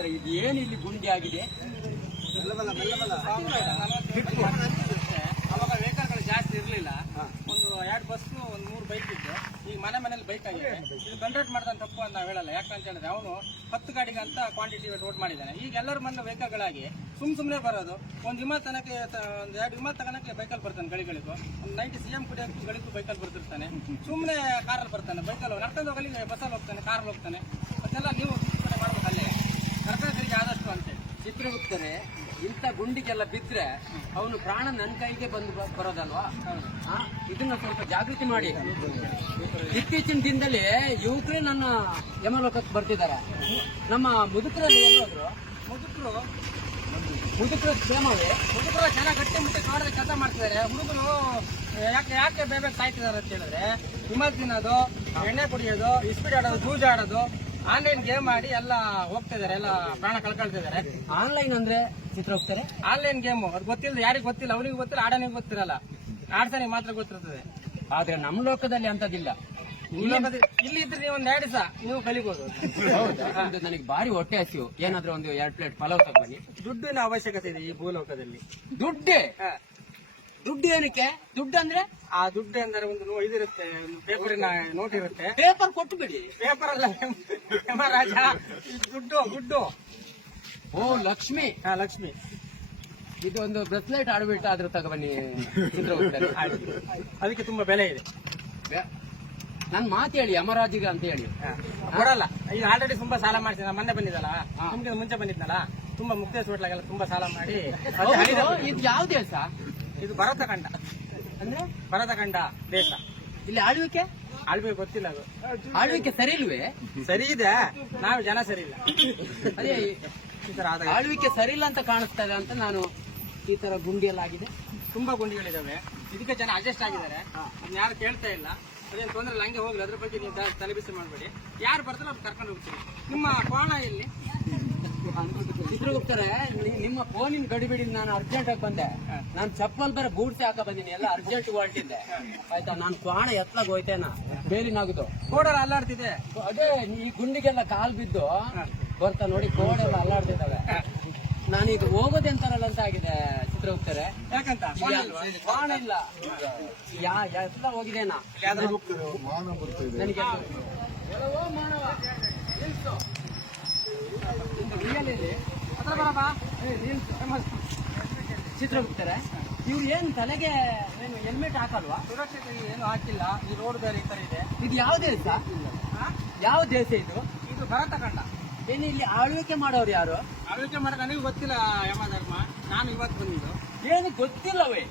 sir ಇದು ಏನು ಇಲ್ಲಿ ಗುಂಡಿ ಆಗಿದೆ ಅವಾಗ ವೆಹಿಕಲ್ಗಳು ಜಾಸ್ತಿ ಇರಲಿಲ್ಲ ಒಂದು ಎರಡು ಬಸ್ ಒಂದು ಮೂರು ಬೈಕ್ ಇತ್ತು ಈಗ ಮನೆ ಮನೇಲಿ ಬೈಕ್ ಆಗಿದೆ ಇದು ಕಂಟ್ರೋಲ್ ಮಾಡ್ದ ತಪ್ಪು ಅಂತ ನಾವು ಹೇಳಲ್ಲ ಯಾಕಂತ ಹೇಳಿದ್ರೆ ಅವನು ಹತ್ತು ಗಾಡಿಗೆ ಅಂತ ಕ್ವಾಂಟಿಟಿ ರೋಡ್ ಮಾಡಿದ್ದಾನೆ ಈಗ ಎಲ್ಲರೂ ಮನೆ ವೆಹಿಕಲ್ಗಳಾಗಿ ಸುಮ್ ಸುಮ್ಮನೆ ಬರೋದು ಒಂದು ವಿಮಾ ತನಕ್ಕೆ ಒಂದು ಎರಡು ವಿಮಾ ತಗೋಣಕ್ಕೆ ಬೈಕಲ್ಲಿ ಬರ್ತಾನೆ ಗಳಿಗಳಿಗೂ ಒಂದು ನೈಂಟಿ ಸಿ ಎಂ ಕುಡಿಯೋ ಗಳಿಗೂ ಬೈಕಲ್ಲಿ ಬರ್ತಿರ್ತಾನೆ ಸುಮ್ಮನೆ ಕಾರಲ್ಲಿ ಬರ್ತಾನೆ ಬೈಕಲ್ಲಿ ನಡ್ಕೊಂಡು ಹೋಗಲಿ ಬಸ್ಸಲ್ಲಿ ಹೋಗ್ತಾನೆ ಕಾರಲ್ಲಿ ಹೋಗ್ತಾನೆ ಅದೆಲ್ಲ ನೀವು ಮಾಡ್ಬೇಕು ಅಲ್ಲೇ ಚಿತ್ರಗುಪ್ತರೆ ಇಂಥ ಗುಂಡಿಗೆಲ್ಲ ಬಿದ್ರೆ ಅವನು ಪ್ರಾಣ ನನ್ನ ಕೈಗೆ ಬಂದು ಬರೋದಲ್ವಾ ಇದನ್ನ ಸ್ವಲ್ಪ ಜಾಗೃತಿ ಮಾಡಿ ಇತ್ತೀಚಿನ ದಿನದಲ್ಲಿ ಯುವಕರೇ ನನ್ನ ಯಮಲೋಕಕ್ಕೆ ಬರ್ತಿದ್ದಾರೆ ನಮ್ಮ ಮುದುಕರಲ್ಲಿ ಏನಾದ್ರು ಮುದುಕರು ಮುದುಕರ ಕ್ಷೇಮವೇ ಮುದುಕರು ಚೆನ್ನಾಗಿ ಗಟ್ಟಿ ಮುಟ್ಟಿ ಕಾಡದ ಕೆಲಸ ಮಾಡ್ತಿದ್ದಾರೆ ಹುಡುಗರು ಯಾಕೆ ಯಾಕೆ ಬೇಬೇಕು ಸಾಯ್ತಿದ್ದಾರೆ ಅಂತ ಹೇಳಿದ್ರೆ ಹಿಮದ ತಿನ್ನೋದು ಎಣ್ಣೆ ಕುಡಿಯೋದು ಇಸ್ಪೀಡ್ ಆಡೋದು ಜೂಜಾಡೋದು ಆನ್ಲೈನ್ ಗೇಮ್ ಆಡಿ ಎಲ್ಲ ಹೋಗ್ತಿದ್ದಾರೆ ಎಲ್ಲ ಪ್ರಾಣ ಕಳ್ಕೊಳ್ತಿದ್ದಾರೆ ಆನ್ಲೈನ್ ಅಂದ್ರೆ ಚಿತ್ರ ಹೋಗ್ತಾರೆ ಆನ್ಲೈನ್ ಗೇಮ್ ಅದು ಗೊತ್ತಿಲ್ಲ ಯಾರಿಗೆ ಗೊತ್ತಿಲ್ಲ ಅವ್ರಿಗೆ ಗೊತ್ತಿಲ್ಲ ಆಡನಿಗೆ ಗೊತ್ತಿರಲ್ಲ ಆಡ್ತಾನೆ ಮಾತ್ರ ಗೊತ್ತಿರ್ತದೆ ಆದ್ರೆ ನಮ್ಮ ಲೋಕದಲ್ಲಿ ಅಂತದಿಲ್ಲ ಇಲ್ಲಿ ಇದ್ರೆ ನೀವು ಒಂದ್ ಎರಡು ನೀವು ಕಲಿಬಹುದು ನನಗೆ ಬಾರಿ ಹೊಟ್ಟೆ ಹಸಿವು ಏನಾದ್ರೂ ಒಂದು ಎರಡು ಪ್ಲೇಟ್ ಫಲವ್ ತಗೊಂಡು ದುಡ್ಡಿನ ಅವಶ್ಯಕತೆ ಇದೆ ಈ ಭೂಲೋಕದಲ್ಲಿ ದುಡ್ಡೆ ದುಡ್ಡು ಏನಕ್ಕೆ ದುಡ್ಡು ಅಂದ್ರೆ ಆ ದುಡ್ಡು ಅಂದ್ರೆ ಒಂದು ಇದಿರುತ್ತೆ ಪೇಪರಿನ ನೋಟ್ ಇರುತ್ತೆ ಪೇಪರ್ ಕೊಟ್ಟು ಬಿಡಿ ಪೇಪರ್ ಅಲ್ಲ ಹೇಮರಾಜ ಗುಡ್ಡು ಗುಡ್ಡು ಓ ಲಕ್ಷ್ಮಿ ಹಾ ಲಕ್ಷ್ಮಿ ಇದು ಒಂದು ಬ್ರೆಸ್ಲೆಟ್ ಆಡ್ಬಿಟ್ಟು ತಗೊಬನ್ನಿ ಅದಕ್ಕೆ ತುಂಬಾ ಬೆಲೆ ಇದೆ ನನ್ ಮಾತು ಹೇಳಿ ಯಮರಾಜಿಗೆ ಅಂತ ಹೇಳಿ ಕೊಡಲ್ಲ ಈಗ ಆಲ್ರೆಡಿ ತುಂಬಾ ಸಾಲ ಮಾಡ್ತೀನಿ ಮೊನ್ನೆ ಬಂದಿದ್ದಲ್ಲ ನಿಮ್ಗೆ ಮುಂಚೆ ಬಂದಿದ್ನಲ್ಲ ತುಂಬಾ ಮುಕ್ತೇಶ್ ಹೋಟ್ಲಾಗೆಲ್ಲ ತುಂಬಾ ಸಾಲ ಮಾಡಿ ಇದು ಯಾವ ದೇಶ ಇದು ಭರತ ಅಂದ್ರೆ ಭರತ ದೇಶ ಇಲ್ಲಿ ಆಳ್ವಿಕೆ ಆಳ್ವೆ ಗೊತ್ತಿಲ್ಲ ಅದು ಆಳ್ವಿಕೆ ಸರಿ ಇಲ್ವೇ ಸರಿ ಇದೆ ನಾವು ಜನ ಸರಿ ಇಲ್ಲ ಅದೇ ಆಳ್ವಿಕೆ ಸರಿ ಇಲ್ಲ ಅಂತ ಕಾಣಿಸ್ತಾ ಇದೆ ಅಂತ ನಾನು ಈ ತರ ಆಗಿದೆ ತುಂಬಾ ಗುಂಡಿಗಳಿದಾವೆ ಇದಕ್ಕೆ ಜನ ಅಡ್ಜಸ್ಟ್ ಆಗಿದ್ದಾರೆ ಯಾರು ಕೇಳ್ತಾ ಇಲ್ಲ ಅದೇನು ತೊಂದ್ರೆ ಹಂಗೆ ಹೋಗ್ಲಿ ಅದ್ರ ಬಗ್ಗೆ ನೀವು ತಲೆಬಿಸಿ ಮಾಡಬೇಡಿ ಯಾರು ಬರ್ತಾರೆ ಕರ್ಕೊಂಡು ಹೋಗ್ತೀವಿ ನಿಮ್ಮ ಕೋಣ ಇಲ್ಲಿ ಚಿತ್ರಗುಪ್ತರೆ ನಿಮ್ಮ ಫೋನಿನ ಗಡಿಬಿಡಿ ನಾನು ಅರ್ಜೆಂಟ್ ಆಗಿ ಬಂದೆ ನಾನು ಚಪ್ಪಲ್ ಬೇರೆ ಗೂಡ್ಸಿ ಹಾಕ ಬಂದೀನಿ ಎಲ್ಲ ಅರ್ಜೆಂಟ್ ಹೊರಟಿದ್ದೆ ಆಯ್ತಾ ನಾನು ಪ್ರಾಣ ಎತ್ತಲಾಗ ಹೋಯ್ತೇನ ಬೇಲಿನಾಗುದು ಕೋಡಲ್ಲ ಅಲ್ಲಾಡ್ತಿದೆ ಅದೇ ಈ ಗುಂಡಿಗೆಲ್ಲ ಕಾಲ್ ಬಿದ್ದು ಬರ್ತಾ ನೋಡಿ ಕೋಡೆಲ್ಲ ಅಲ್ಲಾಡ್ತಿದ್ದಾವೆ ನಾನೀಗ ಹೋಗೋದೆ ಅಂತಾರಲ್ಲ ಅಂತ ಆಗಿದೆ ಚಿತ್ರ ಯಾಕಂತ ಪ್ರಾಣ ಇಲ್ಲ ಯಾ ನನಗೆ ಮಾನವ ಚಿತ್ರ ಬಿಡ್ತಾರೆ ಇವ್ರು ಏನು ತಲೆಗೆ ಏನು ಹೆಲ್ಮೆಟ್ ಹಾಕಲ್ವಾ ಸುರಕ್ಷತೆ ಏನು ಹಾಕಿಲ್ಲ ಈ ರೋಡ್ ಬೇರೆ ಈ ಥರ ಇದೆ ಇದು ಯಾವ ದೇಶ ಯಾವ ದೇಶ ಇದು ಇದು ಭಾರತ ಖಂಡ ಏನು ಇಲ್ಲಿ ಆಳ್ವಿಕೆ ಮಾಡೋರು ಯಾರು ಆಳ್ವಿಕೆ ಮಾಡಕ್ಕೆ ನನಗೆ ಗೊತ್ತಿಲ್ಲ ಧರ್ಮ ನಾನು ಇವತ್ತು ಬಂದಿದ್ದು ಏನು ಗೊತ್ತಿಲ್ಲ ವೈ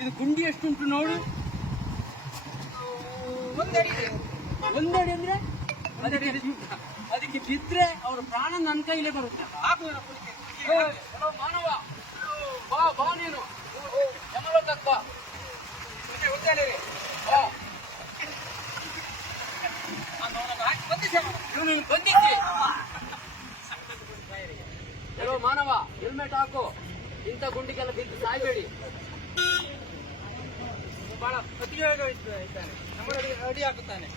ಇದು ಗುಂಡಿ ಎಷ್ಟುಂಟು ನೋಡು ಒಂದಡಿ ಒಂದಡಿ ಅಂದ್ರೆ ಅದಕ್ಕೆ ಬಿದ್ದರೆ ಅವ್ರ ಪ್ರಾಣ ನನ್ನ ಕೈಲೇ ಬರುತ್ತೆ ಮಾನವ ಬಾ ಬಾ ನೀನು ಬಾ ಮಾನವ ಹೆಲ್ಮೆಟ್ ಹಾಕು ಇಂಥ ಗುಂಡಿಗೆಲ್ಲ ಬಿದ್ದು ಸಾಯ್ಬೇಡಿ ಬಹಳ ಪ್ರತಿಯೋಗ ಇದ್ದಾನೆ ನಮ್ಮ ಅಡಿ ಹಾಕುತ್ತಾನೆ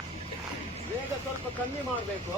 ವೇಗ ಸ್ವಲ್ಪ ಕಮ್ಮಿ ಮಾಡಬೇಕು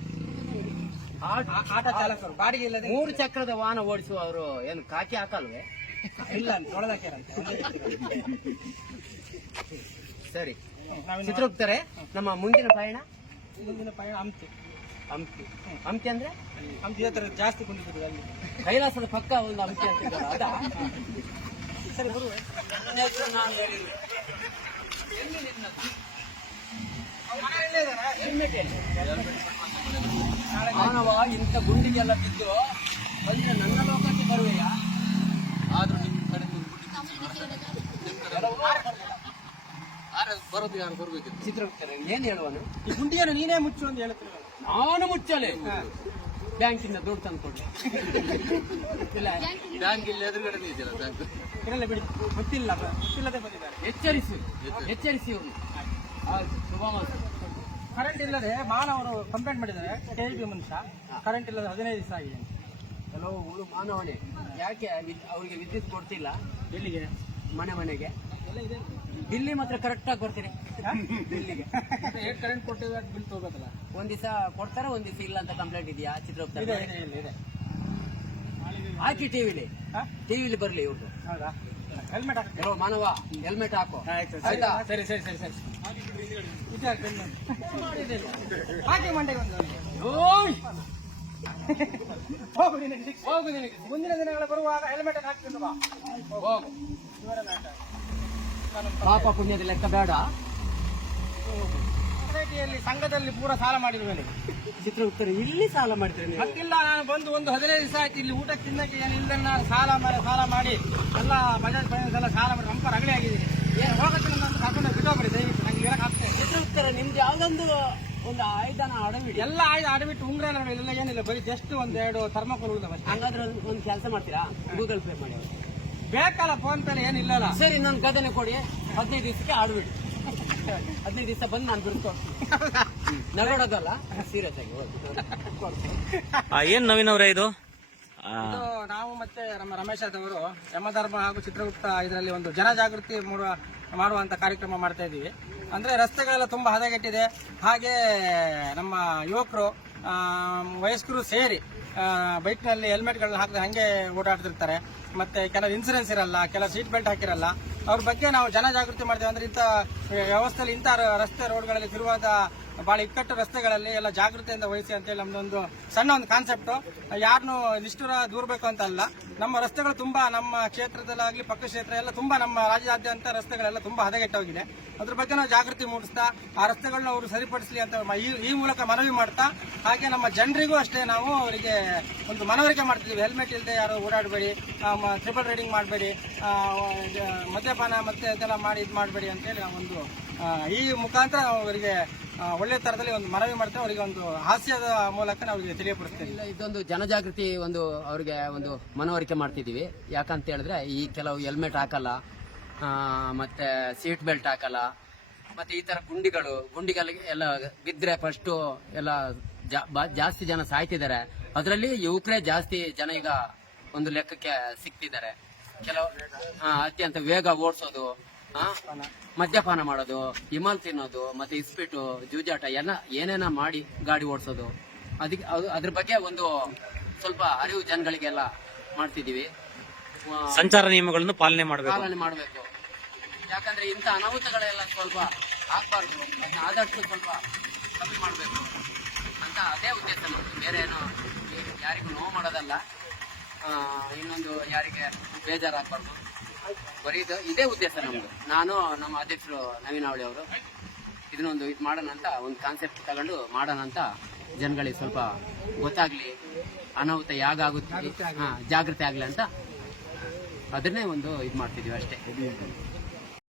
ಆಟ ಚಾಲಕರು ಬಾಡಿಗೆ ಇಲ್ಲದೆ ಮೂರು ಚಕ್ರದ ವಾಹನ ಅವರು ಏನು ಕಾಕಿ ಹಾಕಲ್ವೇ ಇಲ್ಲ ಸರಿ ಚಿತ್ರಗುಪ್ತರೆ ನಮ್ಮ ಮುಂದಿನ ಪಯಣ ಮುಂದಿನ ಪಯಣ ಹಂಪಿ ಹಂಪಿ ಹಂಪಿ ಅಂದ್ರೆ ಹಂಪಿ ಹತ್ರ ಜಾಸ್ತಿ ಕುಂಡಿದ್ರು ಅಲ್ಲಿ ಕೈಲಾಸದ ಪಕ್ಕ ಒಂದು ಹಂಪಿ ಅಂತ ಮಾನವ ಇಂಥ ಗುಂಡಿಗೆಲ್ಲ ಬಿದ್ದು ಬಂದರೆ ನನ್ನ ಲೋಕಕ್ಕೆ ಬರುವೆಯ ಆದರೂ ನಿಮ್ಮ ಕಡೆ ಬರೋದು ಯಾರು ಬರಬೇಕಿಲ್ಲ ಚಿತ್ರಗುಪ್ತರೆ ಏನು ಹೇಳುವನು ಈ ಗುಂಡಿಯನ್ನು ನೀನೇ ಮುಚ್ಚು ಅಂತ ಹೇಳ್ತೀನಿ ನಾನು ಮುಚ್ಚಲೆ ಬ್ಯಾಂಕಿಂದ ದುಡ್ಡು ತಂದು ಇಲ್ಲ ಬ್ಯಾಂಕ್ ಇಲ್ಲಿ ಎದುರುಗಡೆ ಇದೆಯಲ್ಲ ಬ್ಯಾಂಕ್ ಇರಲ್ಲ ಬಿಡಿ ಗೊತ್ತಿಲ್ಲ ಗೊತ್ತಿಲ್ಲದೆ ಬಂದಿದ್ದಾರೆ ಎಚ್ಚರಿಸಿ ಎಚ್ಚರಿಸಿ ಅವನು ಶುಭ ಮಾತು ಕರೆಂಟ್ ಇಲ್ಲದೆ ಅವರು ಕಂಪ್ಲೇಂಟ್ ಮಾಡಿದ್ದಾರೆ ಕೆ ಬಿ ಮನುಷ್ಯ ಕರೆಂಟ್ ಇಲ್ಲದೆ ಹದಿನೈದು ದಿವಸ ಆಗಿದೆ ಕೆಲವು ಹುಳು ಮಾನವನೇ ಯಾಕೆ ಅವರಿಗೆ ವಿದ್ಯುತ್ ಕೊಡ್ತಿಲ್ಲ ಎಲ್ಲಿಗೆ ಮನೆ ಮನೆಗೆ ಬಿಲ್ಲಿ ಮಾತ್ರ ಕರೆಕ್ಟಾಗಿ ಕೊಡ್ತೀರಿ ಬಿಲ್ಲಿಗೆ ಹೇಗೆ ಕರೆಂಟ್ ಕೊಟ್ಟಿದ್ರೆ ಬಿಲ್ ತಗೋಬೇಕಲ್ಲ ಒಂದ್ ದಿವಸ ಕೊಡ್ತಾರೆ ಒಂದ್ ದಿವಸ ಇಲ್ಲ ಅಂತ ಕಂಪ್ಲೇಂಟ್ ಇದೆಯಾ ಇದೆ ಚಿತ್ರಗುಪ್ತ ಹಾಕಿ ಟಿವಿಲಿ ಟಿವಿಲಿ ಬರ್ಲಿ ಇವ್ರದ್ದು ಹೌದಾ ಹೆಲ್ಮೆಟ್ ಹಾಕೋ ಮಾನವ ಹೆಲ್ಮೆಟ್ ಹಾಕು ಆಯ್ತಾ ಸರಿ ಸರಿ ಸರಿ ಸರಿ ಹೋಗು ಹೋಗು ಮುಂದಿನ ದಿನಗಳ ಬರುವಾಗ ಹೆಲ್ಮೆಟ್ ಅನ್ನು ಪಾಪ ಪುಣ್ಯದ ಲೆಕ್ಕ ಬೇಡ ಸೊಸೈಟಿಯಲ್ಲಿ ಸಂಘದಲ್ಲಿ ಪೂರ ಸಾಲ ಮಾಡಿರುವೆ ಉತ್ತರ ಇಲ್ಲಿ ಸಾಲ ಮಾಡ್ತೇನೆ ಮತ್ತಿಲ್ಲ ನಾನು ಬಂದು ಒಂದು ಹದಿನೈದು ದಿವಸ ಆಯ್ತು ಇಲ್ಲಿ ಊಟ ತಿನ್ನಕ್ಕೆ ಇಲ್ಲ ನಾನು ಸಾಲ ಮಾಡಿ ಸಾಲ ಮಾಡಿ ಎಲ್ಲ ಬಜಾಜ್ ಫೈನಾನ್ಸ್ ಎಲ್ಲ ಸಾಲ ಮಾಡಿ ರಂಪ ರಗಳೆ ಆಗಿದ್ದೀನಿ ಏನು ಹೋಗಕ್ಕೆ ನಾನು ಕರ್ಕೊಂಡು ಬಿಟ್ಟೋಗ್ಬಿಡಿ ದಯವಿಟ್ಟು ನಿಮ್ದು ಯಾವ್ದೊಂದು ಒಂದು ಆಯುಧನ ಆಡಬಿಟ್ಟು ಎಲ್ಲ ಆಯ್ತು ಆಡಬಿಟ್ಟು ಉಂಗ್ರ ಎಲ್ಲ ಏನಿಲ್ಲ ಬರೀ ಜಸ್ಟ್ ಒಂದೆರಡು ಥರ್ಮಕೋಲ್ ಉಳಿದವ ಹಂಗಾದ್ರೆ ಒಂದು ಕೆಲಸ ಮಾಡ್ತೀರಾ ಗೂಗಲ್ ಪೇ ಮಾಡಿ ಬೇಕಲ್ಲ ಫೋನ್ ಪೇ ಏನಿಲ್ಲಲ್ಲ ಸರಿ ಇನ್ನೊಂದು ಗದನೆ ಕೊಡಿ ಹದಿನೈದು ದಿವಸಕ್ಕೆ ಆಡ್ಬಿಡಿ ಹದಿನೈದು ದಿವಸ ಬಂದು ನಾನು ದುಡ್ಡು ಕೊಡ್ತೀನಿ ಸೀರಿಯಸ್ ಆಗಿ ಏನ್ ನವೀನ್ ಅವ್ರೆ ಇದು ನಾವು ಮತ್ತೆ ನಮ್ಮ ರಮೇಶ್ ಆದವರು ಯಮಧರ್ಮ ಹಾಗೂ ಚಿತ್ರಗುಪ್ತ ಇದರಲ್ಲಿ ಒಂದು ಜಾಗೃತಿ ಮೂಡುವ ಮಾಡುವಂತ ಕಾರ್ಯಕ್ರಮ ಮಾಡ್ತಾ ಇದ್ದೀವಿ ಅಂದರೆ ರಸ್ತೆಗಳೆಲ್ಲ ತುಂಬ ಹದಗೆಟ್ಟಿದೆ ಹಾಗೆ ನಮ್ಮ ಯುವಕರು ವಯಸ್ಕರು ಸೇರಿ ಬೈಕ್ನಲ್ಲಿ ಹೆಲ್ಮೆಟ್ಗಳನ್ನ ಹಾಕಿದ್ರೆ ಹಾಗೆ ಓಡಾಡ್ತಿರ್ತಾರೆ ಮತ್ತು ಕೆಲವು ಇನ್ಸೂರೆನ್ಸ್ ಇರಲ್ಲ ಕೆಲವು ಸೀಟ್ ಬೆಲ್ಟ್ ಹಾಕಿರಲ್ಲ ಅವ್ರ ಬಗ್ಗೆ ನಾವು ಜನ ಜಾಗೃತಿ ಮಾಡ್ತೇವೆ ಅಂದ್ರೆ ಇಂಥ ವ್ಯವಸ್ಥೆಯಲ್ಲಿ ಇಂಥ ರಸ್ತೆ ರೋಡ್ಗಳಲ್ಲಿ ತಿರುವಾದ ಭಾಳ ಇಕ್ಕಟ್ಟು ರಸ್ತೆಗಳಲ್ಲಿ ಎಲ್ಲ ಜಾಗೃತಿಯಿಂದ ವಹಿಸಿ ಅಂತೇಳಿ ನಮ್ದೊಂದು ಸಣ್ಣ ಒಂದು ಕಾನ್ಸೆಪ್ಟು ಯಾರನ್ನು ನಿಷ್ಠುರ ದೂರಬೇಕು ಅಂತ ಅಲ್ಲ ನಮ್ಮ ರಸ್ತೆಗಳು ತುಂಬ ನಮ್ಮ ಕ್ಷೇತ್ರದಲ್ಲಾಗಲಿ ಪಕ್ಕ ಕ್ಷೇತ್ರ ಎಲ್ಲ ತುಂಬ ನಮ್ಮ ರಾಜ್ಯಾದ್ಯಂತ ರಸ್ತೆಗಳೆಲ್ಲ ತುಂಬ ಹದಗೆಟ್ಟೋಗಿದೆ ಅದ್ರ ಬಗ್ಗೆ ನಾವು ಜಾಗೃತಿ ಮೂಡಿಸ್ತಾ ಆ ರಸ್ತೆಗಳನ್ನ ಅವರು ಸರಿಪಡಿಸಲಿ ಅಂತ ಈ ಮೂಲಕ ಮನವಿ ಮಾಡ್ತಾ ಹಾಗೆ ನಮ್ಮ ಜನರಿಗೂ ಅಷ್ಟೇ ನಾವು ಅವರಿಗೆ ಒಂದು ಮನವರಿಕೆ ಮಾಡ್ತಿದ್ದೀವಿ ಹೆಲ್ಮೆಟ್ ಇಲ್ಲದೆ ಯಾರು ಓಡಾಡಬೇಡಿ ಟ್ರಿಪಲ್ ರೈಡಿಂಗ್ ಮಾಡಬೇಡಿ ಮಧ್ಯ ಮದ್ಯಪಾನ ಮತ್ತು ಅದೆಲ್ಲ ಮಾಡಿ ಇದು ಮಾಡಬೇಡಿ ಅಂತೇಳಿ ಒಂದು ಈ ಮುಖಾಂತರ ಅವರಿಗೆ ಒಳ್ಳೆ ತರದಲ್ಲಿ ಒಂದು ಮನವಿ ಮಾಡ್ತೇವೆ ಅವರಿಗೆ ಒಂದು ಹಾಸ್ಯದ ಮೂಲಕ ಅವರಿಗೆ ತಿಳಿಯಪಡಿಸ್ತೇವೆ ಇದೊಂದು ಜನಜಾಗೃತಿ ಒಂದು ಅವರಿಗೆ ಒಂದು ಮನವರಿಕೆ ಮಾಡ್ತಿದ್ದೀವಿ ಯಾಕಂತ ಹೇಳಿದ್ರೆ ಈ ಕೆಲವು ಹೆಲ್ಮೆಟ್ ಹಾಕಲ್ಲ ಮತ್ತೆ ಸೀಟ್ ಬೆಲ್ಟ್ ಹಾಕಲ್ಲ ಮತ್ತೆ ಈ ತರ ಗುಂಡಿಗಳು ಗುಂಡಿಗಳಿಗೆ ಎಲ್ಲ ಬಿದ್ದರೆ ಫಸ್ಟ್ ಎಲ್ಲ ಜಾಸ್ತಿ ಜನ ಸಾಯ್ತಿದ್ದಾರೆ ಅದರಲ್ಲಿ ಯುವಕರೇ ಜಾಸ್ತಿ ಜನ ಈಗ ಒಂದು ಲೆಕ್ಕಕ್ಕೆ ಸಿಕ್ತಿದ್ದಾರೆ ಕೆಲವು ಅತ್ಯಂತ ವೇಗ ಓಡಿಸೋದು ಮದ್ಯಪಾನ ಮಾಡೋದು ಹಿಮಾಲ್ ತಿನ್ನೋದು ಮತ್ತೆ ಇಸ್ಪಿಟು ಜೂಜಾಟ ಎಲ್ಲ ಏನೇನ ಮಾಡಿ ಗಾಡಿ ಓಡಿಸೋದು ಅದಕ್ಕೆ ಅದ್ರ ಬಗ್ಗೆ ಒಂದು ಸ್ವಲ್ಪ ಅರಿವು ಜನಗಳಿಗೆಲ್ಲ ಮಾಡ್ತಿದೀವಿ ಸಂಚಾರ ನಿಯಮಗಳನ್ನು ಪಾಲನೆ ಮಾಡಬೇಕು ಪಾಲನೆ ಮಾಡಬೇಕು ಯಾಕಂದ್ರೆ ಇಂಥ ಅನಾಹುತಗಳೆಲ್ಲ ಸ್ವಲ್ಪ ಹಾಕ್ಬಾರ್ದು ಅದನ್ನ ಆದಷ್ಟು ಸ್ವಲ್ಪ ಕಮ್ಮಿ ಮಾಡಬೇಕು ಅಂತ ಅದೇ ಉದ್ದೇಶ ಬೇರೆ ಏನೋ ಯಾರಿಗೂ ನೋವು ಮಾಡೋದಲ್ಲ ಇನ್ನೊಂದು ಯಾರಿಗೆ ಬೇಜಾರಾಗಬಾರ್ದು ಬರೀದು ಇದೇ ಉದ್ದೇಶ ನಮ್ದು ನಾನು ನಮ್ಮ ಅಧ್ಯಕ್ಷರು ನವೀನ್ ಅವಳಿ ಅವರು ಇದನ್ನೊಂದು ಇದು ಮಾಡೋಣ ಅಂತ ಒಂದು ಕಾನ್ಸೆಪ್ಟ್ ತಗೊಂಡು ಮಾಡೋಣ ಅಂತ ಜನಗಳಿಗೆ ಸ್ವಲ್ಪ ಗೊತ್ತಾಗ್ಲಿ ಅನಾಹುತ ಹಾ ಜಾಗೃತಿ ಆಗಲಿ ಅಂತ ಅದನ್ನೇ ಒಂದು ಇದು ಮಾಡ್ತಿದ್ದೀವಿ ಅಷ್ಟೇ